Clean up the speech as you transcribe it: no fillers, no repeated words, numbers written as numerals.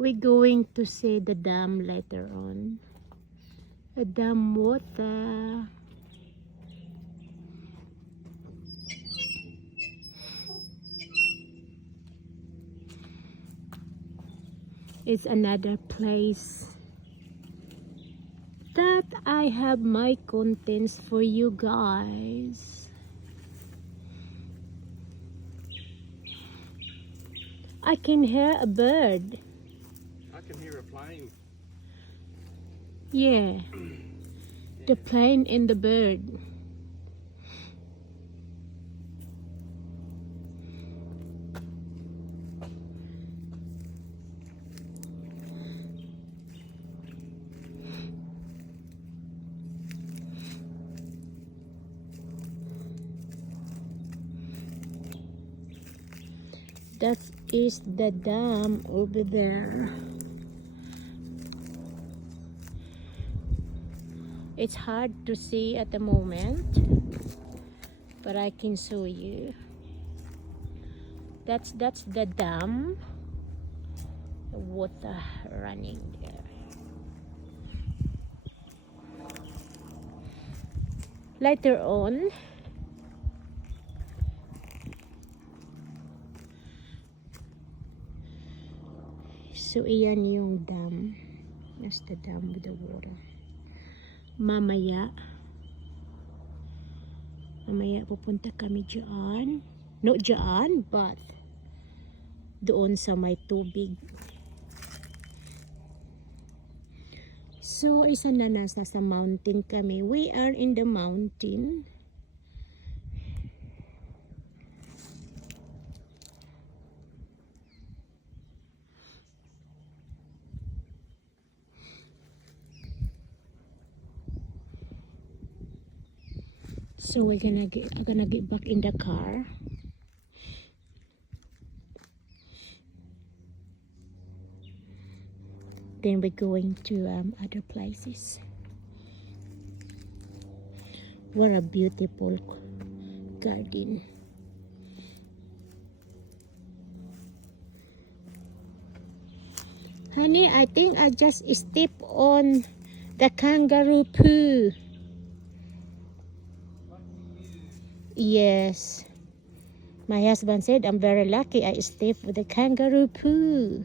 We're going to see the dam later on. A dam water. It's another place that I have my contents for you guys. I can hear a bird. I can hear a plane. Yeah, the plane and the bird. That is the dam over there. It's hard to see at the moment, but I can show you. That's the dam. The water running there. Later on, so iyan yung dam. That's the dam with the water. Mamaya pupunta kami dyan. Not dyan, but doon sa may tubig. So, isa na nasa mountain kami. We are in the mountain. So we're gonna get back in the car. Then we're going to other places. What a beautiful garden. Honey, I think I just stepped on the kangaroo poo. Yes. My husband said I'm very lucky I stepped with the kangaroo poo.